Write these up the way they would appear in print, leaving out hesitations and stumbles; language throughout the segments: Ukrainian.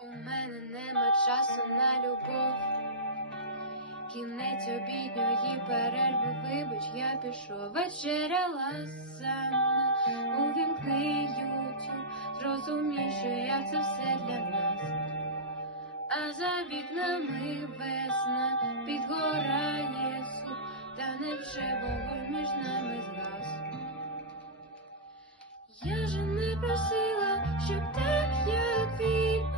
У мене нема часу на любов, кінець обідньої перерви, вибач, я пішов, вечеряла сама. Увімкни ютюб, зрозумій, що я це все для нас. А за вікнами весна, підгорає суп, та невже вогонь між нами згас. Я же не просила, щоб так, як війна,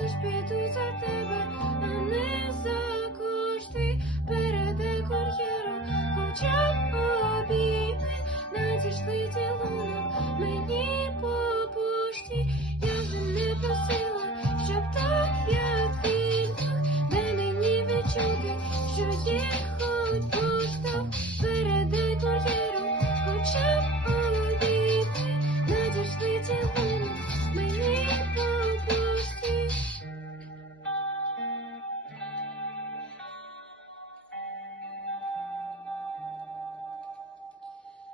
я ж піду за тебе, а не за кошти. Передай кур'єру, хоча б обійми, надійшли цілунок мені по пошті. Я же не просила, щоб так, як війна, дай мені відчути, що є хоч поштовх. Передай кур'єру, хоча б обійми, надійшли цілунок мені по пошті.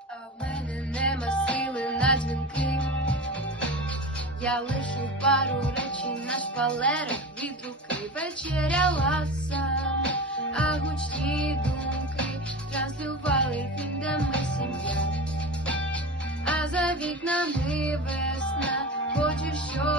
А в мене нема сили на дзвінки, я лишу пару речень на шпалерах від руки. Вечеряла сама, а гучні думки транслювали фільм, де ми сім'я. А за вікнами весна, хочу, щоб